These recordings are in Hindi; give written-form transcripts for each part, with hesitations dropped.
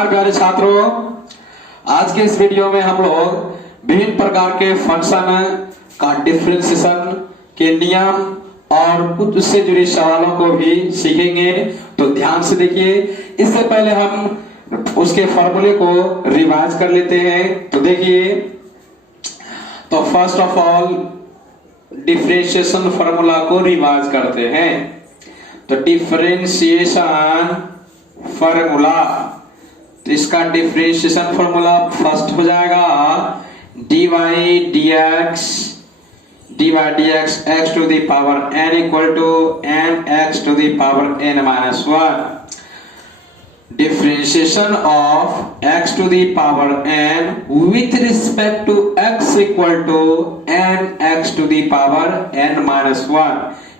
नमस्कार प्यारे छात्रों, आज के इस वीडियो में हम लोग विभिन्न प्रकार के फंक्शन का डिफरेंशिएशन के नियम और कुछ उससे जुड़े सवालों को भी सीखेंगे। तो ध्यान से देखिए। इससे पहले हम उसके फॉर्मूले को रिवाइज कर लेते हैं। तो देखिए, तो first of all differentiation formula को रिवाइज करते हैं। तो डिफरेंशिएशन फॉर्मूला, तो इसका डिफरेंशिएशन फॉर्मूला फर्स्ट हो जाएगा dy dx x to the power n equal to n x to the power n minus 1. Differentiation of x to the power n with respect to x equal to n x to the power n minus 1.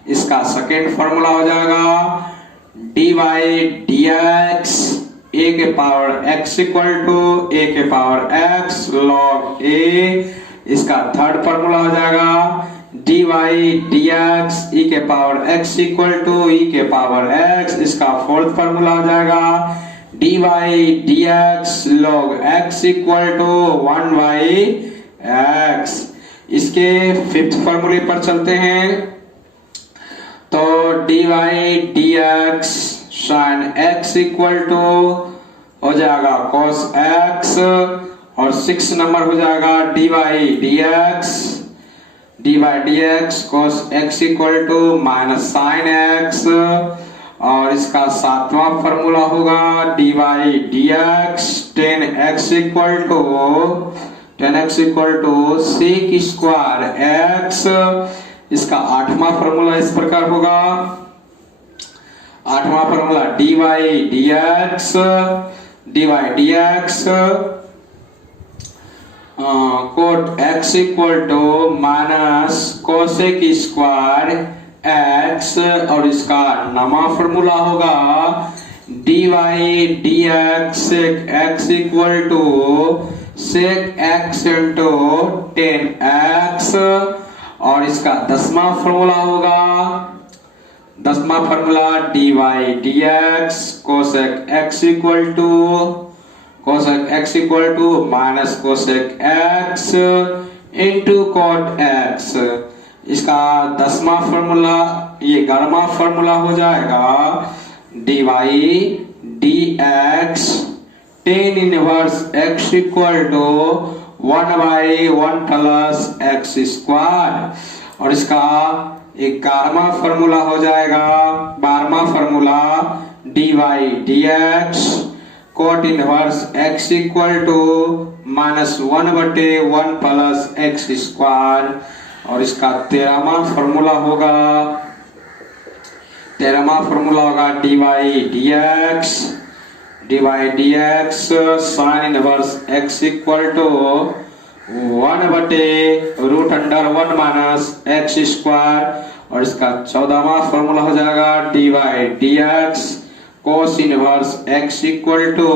इसका सेकेंड फॉर्मूला हो जाएगा dy dx a के power x equal to a के पावर x log a। इसका थर्ड फॉर्मूला हो जाएगा dy dx e के power x equal to e के पावर x। इसका फोर्थ फॉर्मूला हो जाएगा dy dx log x equal to 1 by x। इसके फिफ्थ फॉर्मूले पर चलते हैं। तो dy dx sin x equal to हो जाएगा cos x, और 6 नंबर हो जाएगा dy dx cos x equal to minus sin x। और इसका सातवां फॉर्मूला होगा dy dx tan x equal to sec square x। इसका आठवां फॉर्मूला इस प्रकार होगा, आठवां formula dy dx cot x equal to minus cosec square x। और इसका नवा फॉर्मूला होगा dy dx x equal to sec x into tan x। और इसका दसवां फॉर्मूला होगा, दसवां formula dy dx cosec x equal to minus cosec x into cot x। इसका दसवां फॉर्मूला, ये 11वां फॉर्मूला हो जाएगा dy dx tan inverse x equal to 1 by 1 plus x square. और इसका 11वां फॉर्मूला हो जाएगा, 12वां formula dy dx cot inverse x equal to minus 1 बटे 1 प्लस x स्क्वायर। और इसका 13वां फॉर्मूला होगा, 13वां फॉर्मूला होगा dy dx sin inverse x equal to 1 बटे root under 1 minus x square. और इसका 14वां फॉर्मूला हो जाएगा dy dx cos inverse x equal to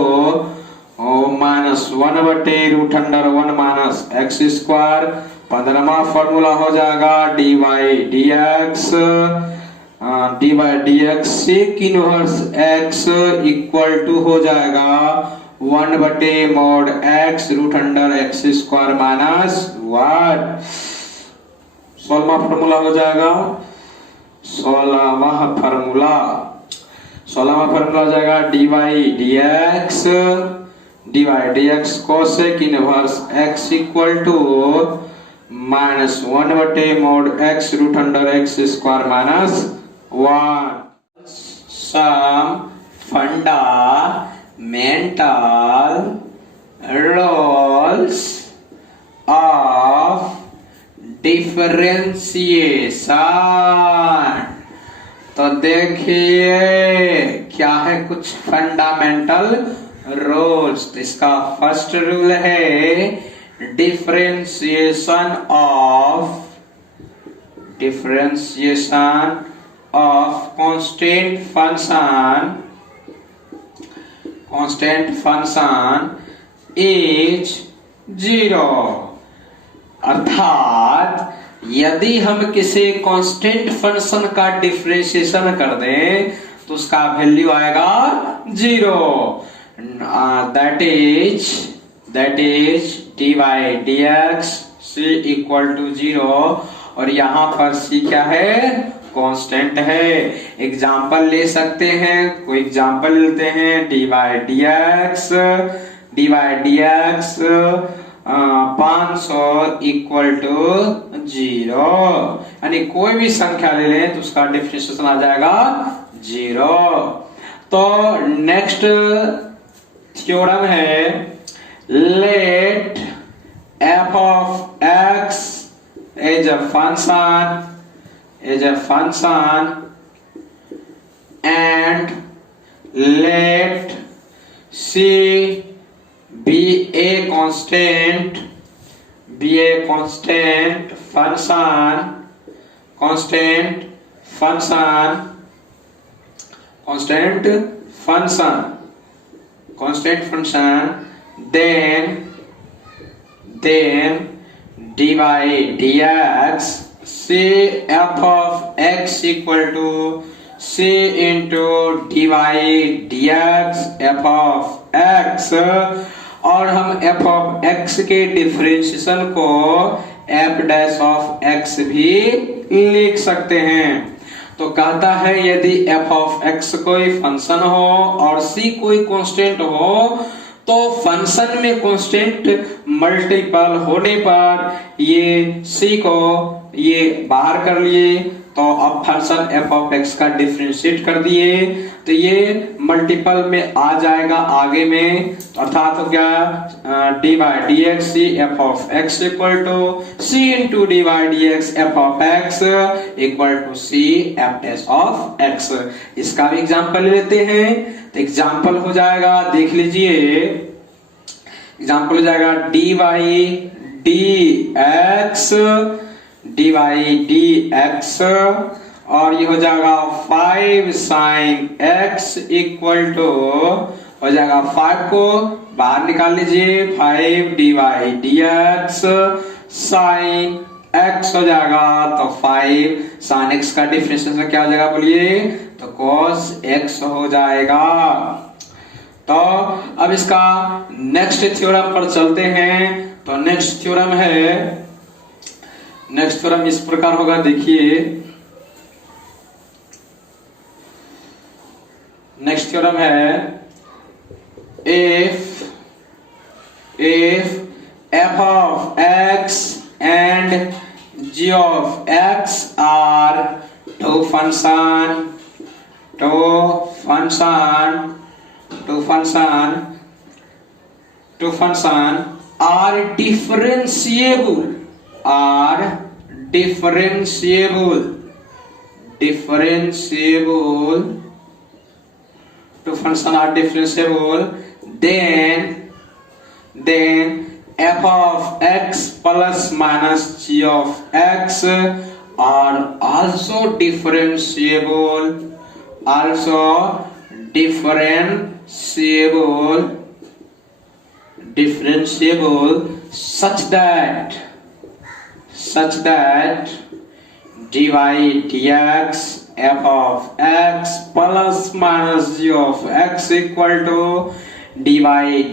minus 1 बटे root under 1 minus x square. 15वां फॉर्मूला हो जाएगा dy dx sec inverse x equal to हो जाएगा 1 बटे mod x root under x square minus 1। 16वां फॉर्मूला हो जाएगा, 16वां फॉर्मूला हो जाएगा dy dx cosec inverse x equal to minus 1 बटे mod x root under x square minus 1। Some fundamental rules of differentiation। तो देखिए क्या है कुछ फंडामेंटल रूल्स। तो इसका फर्स्ट रूल है differentiation of constant function is 0। अर्थात यदि हम किसी कांस्टेंट फंक्शन का डिफरेंशिएशन कर दें तो उसका वैल्यू आएगा 0। that is dy dx c equal to 0 और यहाँ पर c क्या है, कांस्टेंट है। एग्जाम्पल ले सकते हैं, कोई एग्जाम्पल लेते हैं, dy dx 500 इक्वल टू 0, यानी कोई भी संख्या ले लें तो उसका डिफरेंशिएशन आ जाएगा 0। तो नेक्स्ट थ्योरम है, late f of x is a function and let c be a constant function, then dy dx c f of x equal to c into dy dx f of x, और हम f of x के डिफरेंशिएशन को f डैश ऑफ x भी लिख सकते हैं। तो कहता है यदि f of x कोई फंक्शन हो और c कोई कांस्टेंट हो तो फंक्शन में कांस्टेंट मल्टीपल होने पर ये c को ये बाहर कर लिए, तो अब फंक्शन f of x का डिफरेंशिएट कर दिए तो ये मल्टीपल में आ जाएगा आगे में, अर्थात हो गया dy dx c f of x equal to c into dy dx f of x equal to c f dash of x। इसका भी एग्जांपल लेते हैं, तो एग्जांपल हो जाएगा, देख लीजिए, एग्जांपल हो जाएगा dy dx और ये हो जाएगा 5 sin x इक्वल टू हो जाएगा 5 को बाहर निकाल लीजिए, 5 dy dx sin x हो जाएगा, तो 5 sin x का डिफरेंशिएशन क्या हो जाएगा बोलिए, तो cos x हो जाएगा। तो अब इसका नेक्स्ट थ्योरम पर चलते हैं। तो नेक्स्ट थ्योरम इस प्रकार होगा, देखिए नेक्स्ट थ्योरम है, if f of x and g of x are two function are differentiable two function are differentiable, then f of x plus minus g of x are also differentiable such that dy dx f of x plus minus g of x equal to dy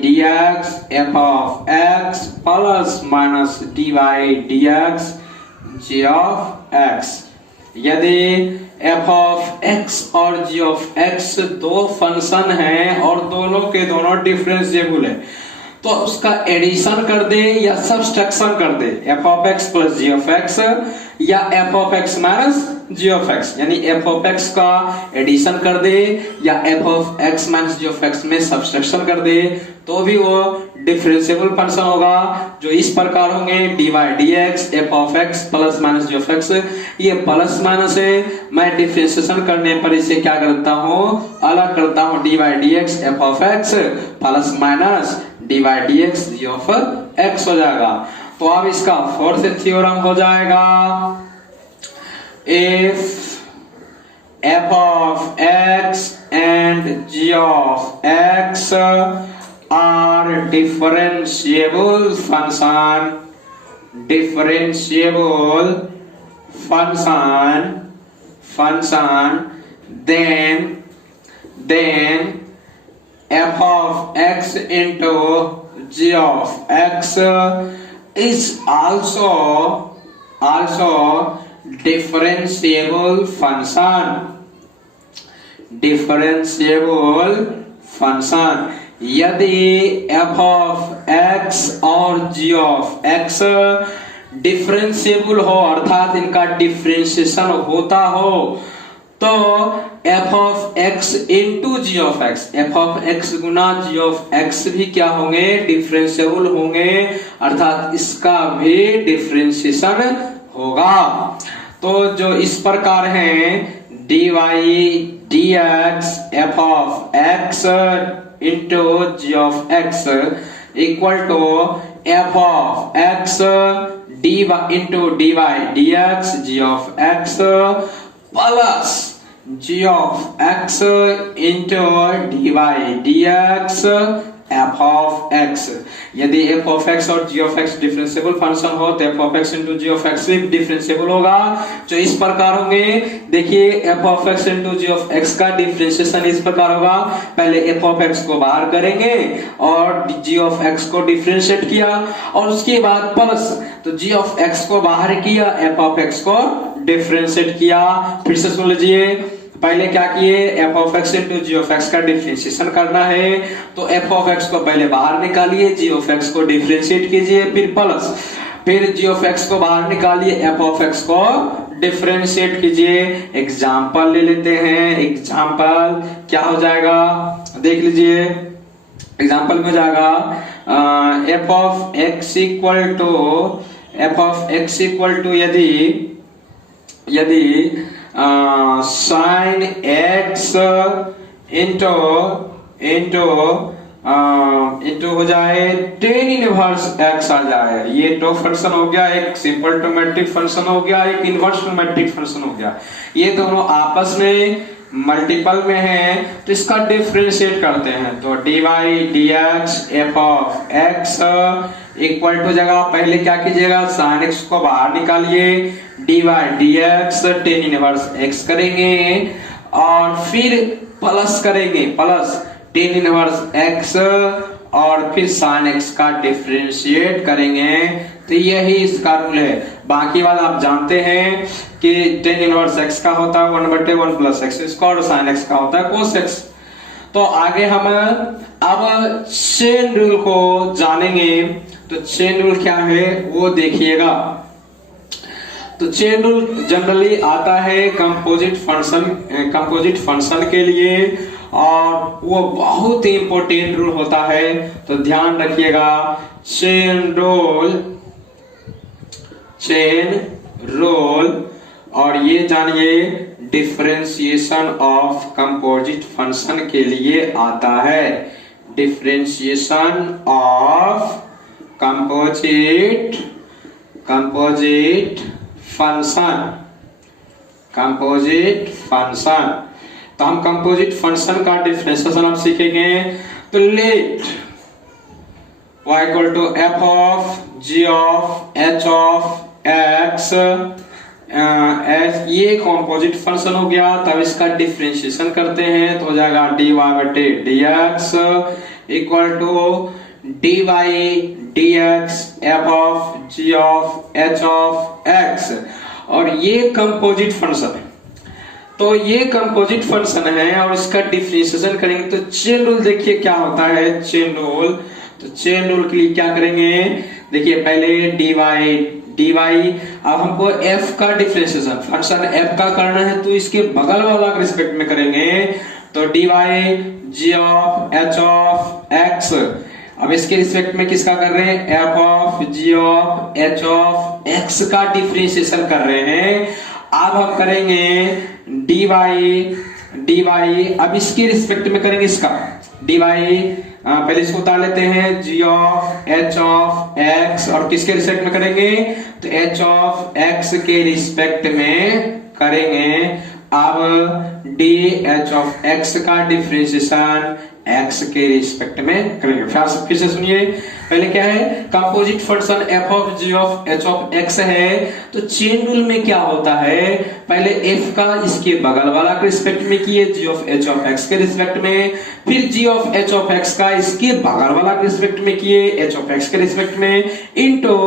dx f of x plus minus dy dx g of x। यदि f of x और g of x दो फंक्शन हैं और दोनों के दोनों डिफरेंशिएबल है, तो उसका एडिशन कर दे या सब्सट्रैक्शन कर दे, f of x plus g of x या f of x minus g of x, यानी f of x का एडिशन कर दे या f of x minus g of x में सब्सट्रैक्शन कर दे, तो भी वो डिफरेंशिएबल फंक्शन होगा, जो इस प्रकार होंगे dy dx f of x plus minus g of x। ये प्लस माइनस है, मैं डिफरेंशिएशन करने पर इसे क्या करता हूँ, अलग करता हूँ, dy dx f of x plus minus dy dx g of x हो जाएगा। तो अब इसका फोर्थ थ्योरम हो जाएगा, if f of x and g of x are differentiable function, then f of x into g of x is also differentiable function। यदि f of x और g of x डिफरेंशिएबल हो अर्थात इनका डिफरेंशिएशन होता हो तो f of x into g of x, f of x गुना g of x भी क्या होंगे, डिफरेंशिएबल होंगे अर्थात इसका भी डिफरेंशिएशन होगा। तो जो इस प्रकार है dy dx f of x into g of x equal to f of x dy into dy dx g of x plus g of x into dy dx f of x। यदि f of x और g of x differentiable function हो तो f of x into g of x भी डिफरेंशिएबल होगा। जो इस प्रकार होंगे, देखिए f of x into g of x का डिफरेंशिएशन इस प्रकार होगा, पहले f of x को बाहर करेंगे और g of x को डिफरेंशिएट किया और उसके बाद प्लस तो g of x को बाहर किया, f of x को डिफरेंशिएट किया। फिर से सुन लीजिए, पहले क्या किए, f of x into g of x का डिफरेंशिएशन करना है तो f of x को पहले बाहर निकालिए, g of x को डिफरेंशिएट कीजिए, फिर प्लस फिर g of x को बाहर निकालिए, f of x को डिफरेंशिएट कीजिए। एग्जांपल ले लेते हैं, एग्जांपल क्या हो जाएगा देख लीजिए। एग्जांपल में हो जाएगा f of x equal to यदि sin x इंटू हो जाए tan इनवर्स x आ जाए। ये दो फंक्शन हो गया, एक सिंपल ट्रिग्नोमेट्रिक फंक्शन हो गया, एक इनवर्स ट्रिग्नोमेट्रिक फंक्शन हो गया। ये दोनों आपस में मल्टीपल में है तो इसका डिफरेंशिएट करते हैं तो dy dx f of x equal to जगह पहले क्या कीजिएगा, sin x को बाहर निकालिए, dy dx tan inverse x करेंगे और फिर प्लस करेंगे, प्लस tan इनवर्स x और फिर sin x का डिफरेंशिएट करेंगे। तो यही इसका रूल है। बाकी वाला आप जानते हैं कि tan इनवर्स x का होता है 1/1 प्लस x स्क्वायर और sin x का होता है cos x। तो आगे हम अब चेन रूल को जानेंगे। तो चेन रूल क्या है वो देखिएगा। तो चेन रूल जनरली आता है कंपोजिट फंक्शन के लिए और वो बहुत ही इंपॉर्टेंट रूल होता है, तो ध्यान रखिएगा। चेन रूल और ये जानिए डिफरेंशिएशन ऑफ कंपोजिट फंक्शन के लिए आता है। Differentiation of composite function. तो हम कंपोजिट फंक्शन का डिफरेंशिएशन अब सीखेंगे। तो let y equal to f of g of h of x ये कंपोजिट फंक्शन हो गया। तब इसका डिफरेंशिएशन करते हैं तो हो जाएगा dy बटे dx equal to dy dx f of g of h of x। और ये कंपोजिट फंक्शन है, तो ये कंपोजिट फंक्शन है और इसका डिफरेंशिएशन करेंगे तो चेन रूल देखिए क्या होता है। चेन रूल, तो चेन रूल के लिए क्या करेंगे, देखिए पहले dy अब हमको f का डिफरेंशिएशन फंक्शन f का करना है तो इसके बगल वाला रिस्पेक्ट में करेंगे तो dy g of h of x। अब इसके रिस्पेक्ट में किसका कर रहे हैं, f of g of h of x का डिफरेंशिएशन कर रहे हैं। अब हम करेंगे dy अब इसके रिस्पेक्ट में करेंगे इसका dy पहले इसको उतार लेते हैं g of h of x और किसके रिस्पेक्ट में करेंगे तो h of x के रिस्पेक्ट में करेंगे। अब dh of x का डिफरेंशिएशन x के रिस्पेक्ट में करेंगे। फिर से सुनिए, पहले क्या है, composite function f of g of h of x है। तो चेन रूल में क्या होता है, पहले f का इसके बगल वाला के रिस्पेक्ट में किए, g of h of x के रिस्पेक्ट में, फिर g of h of x का इसके बगल वाला के रिस्पेक्ट में किए, h ऑफ x के रिस्पेक्ट में, इनटू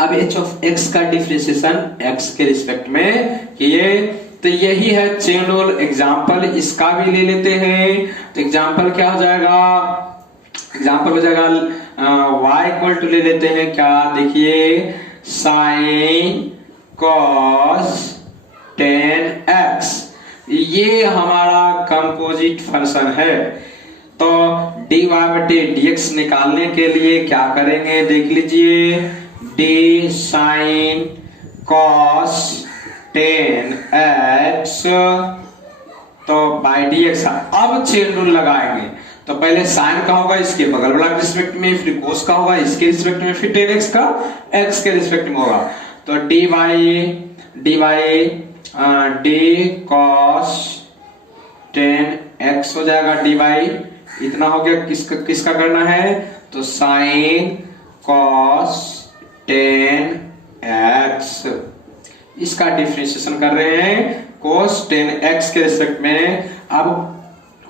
अब h ऑफ x का डिफरेंशिएशन x के रिस्पेक्ट में किए। तो यही है चेन रूल। एग्जांपल इसका भी ले लेते हैं। तो एग्जांपल क्या हो जाएगा, एग्जांपल हो जाएगा y इक्वल टू ले लेते हैं क्या, देखिए साइन कॉस 10x, ये हमारा कंपोजिट फंक्शन है। तो dy बटे dx निकालने के लिए क्या करेंगे, देख लीजिए, d साइन कॉस 10x तो बाय dx। अब चेन रूल लगाएंगे। तो पहले साइन का होगा इसके बगल वाला के रिस्पेक्ट में, फिर कोस का होगा इसके रिस्पेक्ट में, फिर 10x का x के रिस्पेक्ट में होगा। तो dy d cos 10x हो जाएगा, dy इतना हो गया। किसका करना है, तो साइन cos 10x, इसका डिफरेंशिएशन कर रहे हैं cos 10x के रिस्पेक्ट में। अब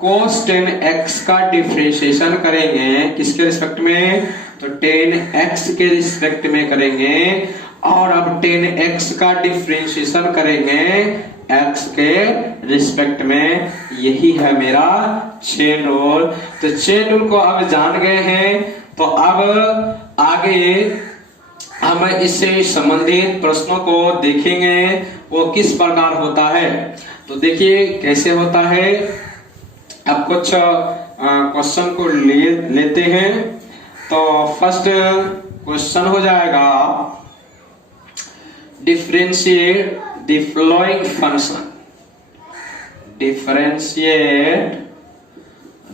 cos 10x का डिफरेंशिएशन करेंगे किसके रिस्पेक्ट में, तो 10x के रिस्पेक्ट में करेंगे। और अब 10x का डिफरेंशिएशन करेंगे x के रिस्पेक्ट में। यही है मेरा चेन रूल। तो चेन रूल को अब जान गए हैं, तो अब आगे हम इससे संबंधित प्रश्नों को देखेंगे वो किस प्रकार होता है। तो देखिए कैसे होता है। अब कुछ क्वेश्चन को लेते हैं। तो फर्स्ट क्वेश्चन हो जाएगा, differentiate the following function, differentiate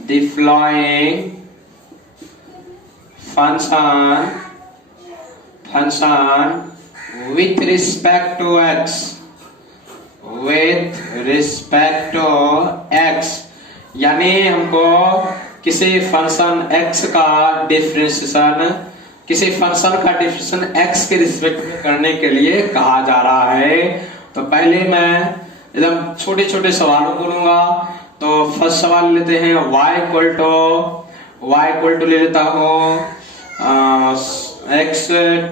the following function with respect to x, with respect to x, यानी हमको किसी फंक्शन x का डिफरेंशिएशन, किसी फंक्शन का डिफरेंशिएशन x के रिस्पेक्ट में करने के लिए कहा जा रहा है। तो पहले मैं एकदम छोटे छोटे सवालों बोलूंगा। तो फर्स्ट सवाल लेते हैं, y इक्वल टू ले लेता हूँ x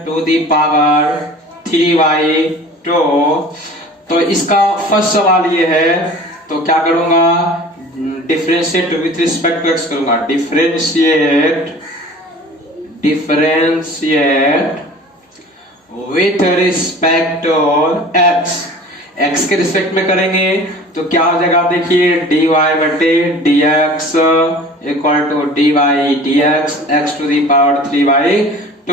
to the power 3y2। तो इसका फर्स्ट सवाल ये है, तो क्या करूंगा, differentiate with respect to x करूंगा, differentiate with respect to x के रिस्पेक्ट में करेंगे तो क्या हो जाएगा, देखिए dy बटे dx equal to dy dx x to the power 3y2।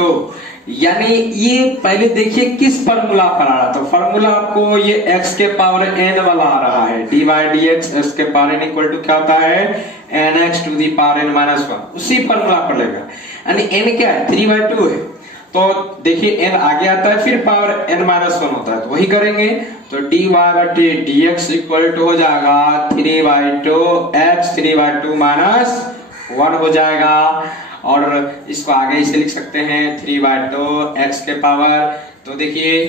यानी ये पहले देखिए किस फॉर्मूला पर आ रहा था। फॉर्मूला आपको ये x के पावर n वाला आ रहा है, dy dx x के पावर n इक्वल टू क्या होता है, nx to the power n minus 1, उसी फॉर्मूला पर लेगा। यानी n क्या है, 3/2 है। तो देखिए n आगे आता है, फिर पावर n माइनस 1 होता है, तो वही करेंगे। तो dy बटे dx इक्वल टू हो जाएगा 3/2 x 3/2 माइनस 1 हो जाएगा। और इसको आगे इसे लिख सकते हैं 3/2 x के पावर। तो देखिए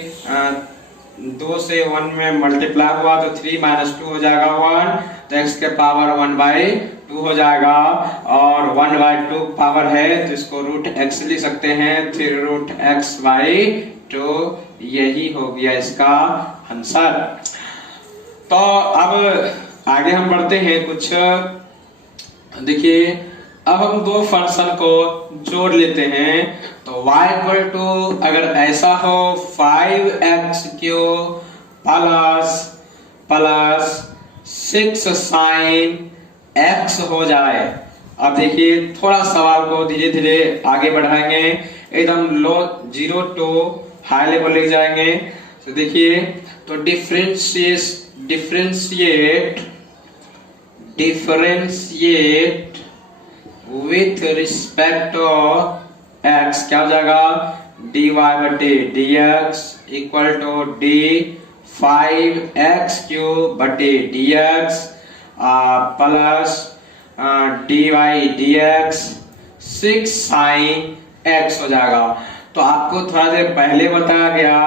2 से 1 में मल्टीप्लाई हुआ तो 3 माइनस 2 हो जाएगा 1, तो x के पावर 1/2 हो जाएगा। और 1/2 पावर है तो इसको रूट x लिख सकते हैं, 3 रूट x/2, यही हो गया इसका आंसर। तो अब आगे हम बढ़ते हैं कुछ। देखिए अब हम दो फंक्शन को जोड़ लेते हैं। तो y इक्वल टू अगर ऐसा हो 5x³ प्लस 6 साइन x हो जाए। अब देखिए थोड़ा सवाल को धीरे धीरे आगे बढ़ाएंगे, एकदम लो 0 टू हाई लेवल ले जाएंगे। तो देखिए, तो differentiate with respect to x क्या हो जाएगा, dy बटे dx equal to d 5x³ बटे dx plus dy dx 6 sine x हो जाएगा। तो आपको थोड़ा देर पहले बताया गया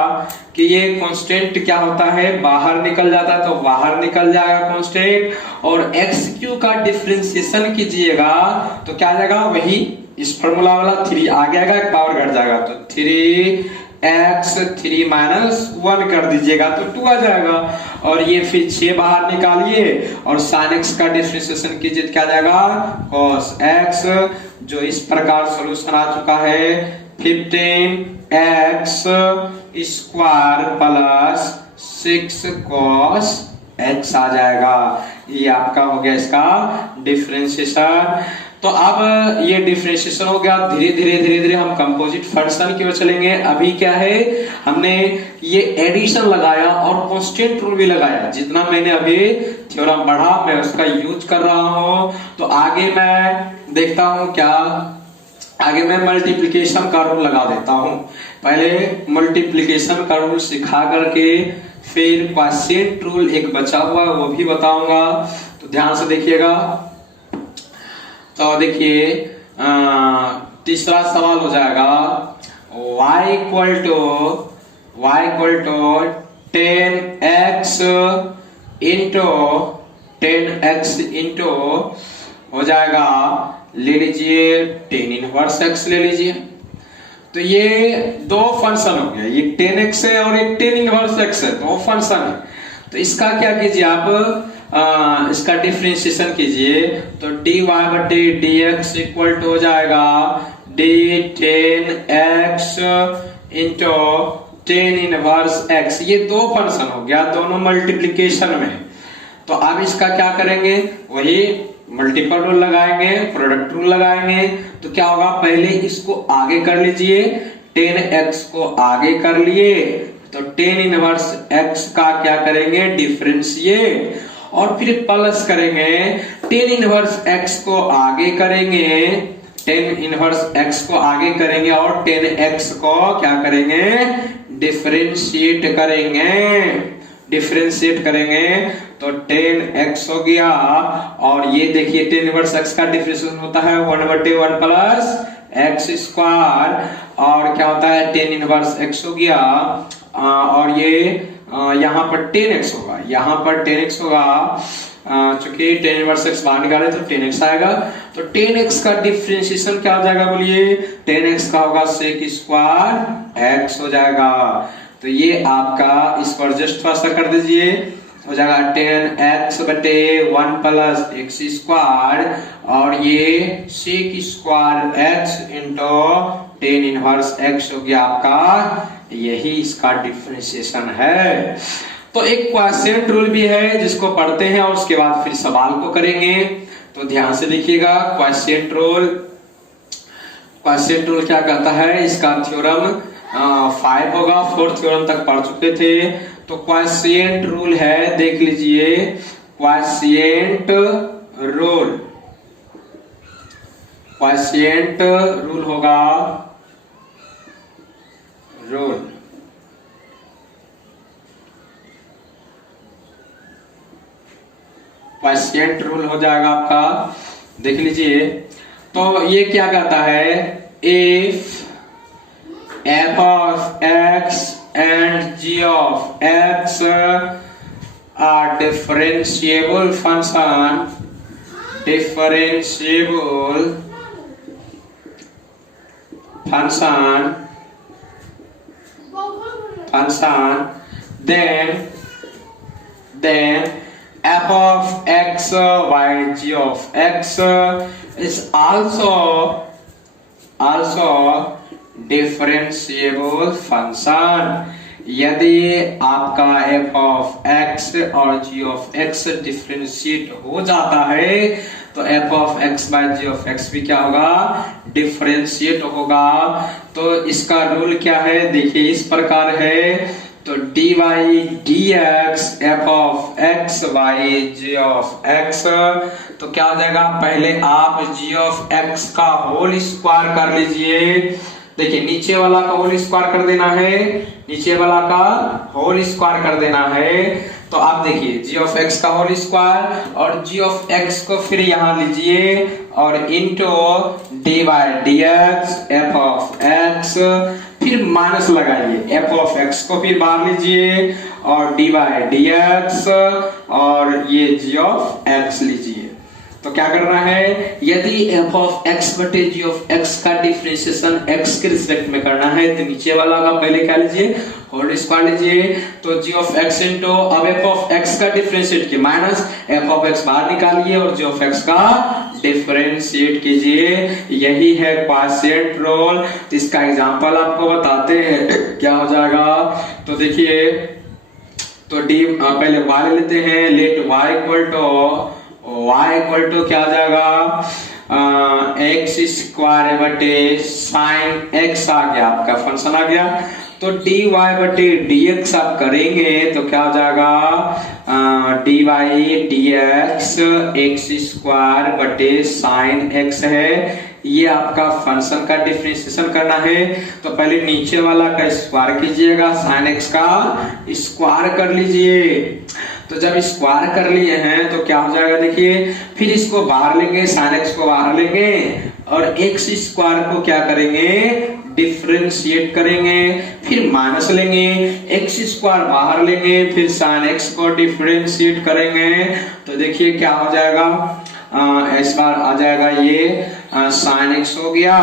कि ये कांस्टेंट क्या होता है, बाहर निकल जाता है, तो बाहर निकल जाएगा कांस्टेंट, और एक्स क्यू का डिफरेंशिएशन कीजिएगा तो क्या आ जाएगा, वही इस फॉर्मूला वाला 3 आगे आएगा, एक पावर घट जाएगा, तो 3x 3 माइनस 1 कर दीजिएगा तो 2 आ जाएगा। और ये फिर 6 बाहर निकालिए और sin x का डिफरेंशिएशन कीजिए क्या जाएगा, cos x, जो इस प्रकार सॉल्यूशन आ चुका है 15x square plus 6 cos x आ जाएगा। ये आपका हो गया इसका डिफरेंशिएशन। तो अब ये डिफरेंशिएशन हो गया, धीरे धीरे हम कंपोजिट फंक्शन की ओर चलेंगे। अभी क्या है, हमने ये एडिशन लगाया और कांस्टेंट रूल भी लगाया। जितना मैंने अभी थ्योरम पढ़ा मैं उसका यूज कर रहा हूं। तो आगे मैं देखता हूं क्या, आगे मैं मल्टीप्लिकेशन का रूल लगा देता हूं। पहले मल्टीप्लिकेशन का रूल सिखा करके फिर क्वोशिएंट रूल एक बचा हुआ है वो भी बताऊंगा, तो ध्यान से देखिएगा। तो देखिए तीसरा सवाल हो जाएगा y equal to 10x into हो जाएगा, ले लीजिए 10 इनवर्स x ले लीजिए। तो ये दो फंक्शन हो गया, ये 10x है और एक 10 इनवर्स x है, दो फंक्शन है। तो इसका क्या कीजिए आप, इसका डिफरेंशिएशन कीजिए, तो dy बटे dx इक्वल टू हो जाएगा d10x इंटू 10 इनवर्स x। ये दो फंक्शन हो गया, दोनों मल्टीप्लिकेशन में। तो अब इसका क्या करेंगे, वही मल्टीपल रूल लगाएंगे, प्रोडक्ट रूल लगाएंगे। तो क्या होगा, पहले इसको आगे कर लीजिए, 10x को आगे कर लिए तो 10 इनवर्स x का क्या करेंगे, डिफरेंशिएट, और फिर प्लस करेंगे 10 इनवर्स x को आगे करेंगे, 10 इनवर्स x को आगे करेंगे और 10x को क्या करेंगे, डिफरेंशिएट करेंगे तो 10x हो गया। और ये देखिए 10 इनवर्स x का डिफरेंशिएशन होता है 1/1 प्लस x स्क्वायर, और क्या होता है 10 इनवर्स x हो गया, और ये यहाँ पर 10x होगा, यहाँ पर 10x होगा, चूंकि 10 इनवर्स x बाहर निकाले तो 10x आएगा। तो 10x का डिफरेंशिएशन क्या हो जाएगा, बोलिए 10x का होगा sec स्क्वायर x हो जाएगा। तो ये आपका, इस पर जस्ट थोड़ा सा कर दीजिए, हो जाएगा 10x बटे 1 प्लस x स्क्वायर, और ये sec square x into 10 inverse x हो गया आपका, यही इसका डिफरेंशिएशन है। तो एक क्वोशिएंट रूल भी है जिसको पढ़ते हैं और उसके बाद फिर सवाल को करेंगे। तो ध्यान से देखिएगा, क्वोशिएंट रूल क्या कहता है, इसका थ्योरम 5 होगा, 4 थ्योरम तक पढ़ चुके थे। तो क्वोशिएंट रूल है, देख लीजिए, क्वोशिएंट रूल होगा, क्वोशिएंट रूल हो जाएगा आपका, देख लीजिए। तो ये क्या कहता है, if f of x and g of x are differentiable function, then f of x by g of x is also differentiable function. यदि आपका f of x और g of x डिफरेंशिएट हो जाता है तो f of x by g of x भी क्या होगा, डिफरेंशिएट होगा। तो इसका रूल क्या है, देखिए इस प्रकार है, तो dy dx f of x by g of x, तो क्या हो जाएगा, पहले आप g of x का होल स्क्वायर कर लीजिए। देखिए नीचे वाला का होल स्क्वायर कर देना है, नीचे वाला का होल स्क्वायर कर देना है। तो आप देखिए जी ऑफ एक्स का होल स्क्वायर और जी ऑफ एक्स को फिर यहाँ लीजिए और into D by D x F of x, फिर माइनस लगाइए, एफ ऑफ एक्स को फिर बाहर लीजिए और डी बाई डी एक्स और ये जी ऑफ एक्स लीजिए। तो क्या करना है, यदि f ऑफ x बटे g ऑफ x का डिफरेंशिएशन x के रिस्पेक्ट में करना है तो नीचे वाला का पहले क्या लीजिए, होल स्क्वायर लीजिए। तो g ऑफ x इनटू अब f ऑफ x का डिफरेंशिएट कीजिए माइनस f ऑफ x बाहर निकालिए और g ऑफ x का डिफरेंशिएट कीजिए। यही है क्वॉशिएंट रूल। तो इसका एग्जांपल आपको बताते हैं क्या हो जाएगा। तो देखिए, तो d पहले y लेते हैं, लेट y इक्वल टू क्या आ जाएगा, एक्स स्क्वायर बटे साइन एक्स आ गया, आपका फंक्शन आ गया। तो डी वाई बटे डी एक्स आप करेंगे तो क्या हो जाएगा, d y d x x square बटे साइन एक्स है। ये आपका फंक्शन का डिफरेंशिएशन करना है। तो पहले नीचे वाला का स्क्वायर कीजिएगा, साइन एक्स का स्क्वायर कर लीजिए। तो जब स्क्वायर कर लिए हैं तो क्या हो जाएगा, देखिए फिर इसको बाहर लेंगे, साइन एक्स को बाहर लेंगे और एक्स स्क्वायर को क्या करेंगे, डिफरेंशिएट करेंगे, फिर माइनस लेंगे, एक्स स्क्वायर बाहर लेंगे, फिर साइन एक्स को डिफरेंशिएट करेंगे। तो देखिए क्या हो जाएगा, इस बार आ जाएगा ये साइन एक्स हो गया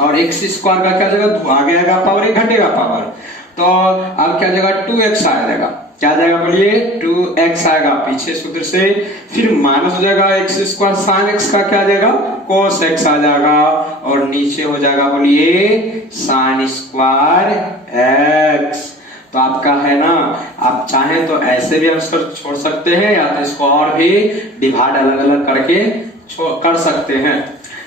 और एक्स स्क्वायर का क्या जगह आ गया पावर, एक घटेगा पावर। तो अब क्या जगह 2x आ जाएगा, क्या जाएगा बोलिए 2x आएगा पीछे सूत्र से, फिर माइनस हो जाएगा एक्स स्क्वायर साइन एक्स का क्या जाएगा cos x आ जाएगा और नीचे हो जाएगा बोलिए साइन स्क्वायर x। तो आपका है ना, आप चाहें तो ऐसे भी आंसर छोड़ सकते हैं या तो इसको और भी डिवाइड अलग अलग करके कर सकते हैं।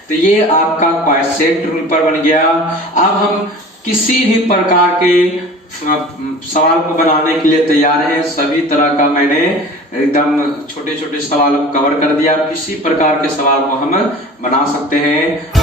तो ये आपका क्वॉशिएंट रूल पर बन गया। अब हम किसी भी प्रकार के सवाल को बनाने के लिए तैयार हैं। सभी तरह का मैंने एकदम छोटे छोटे सवालों को कवर कर दिया। किसी प्रकार के सवाल को हम बना सकते हैं।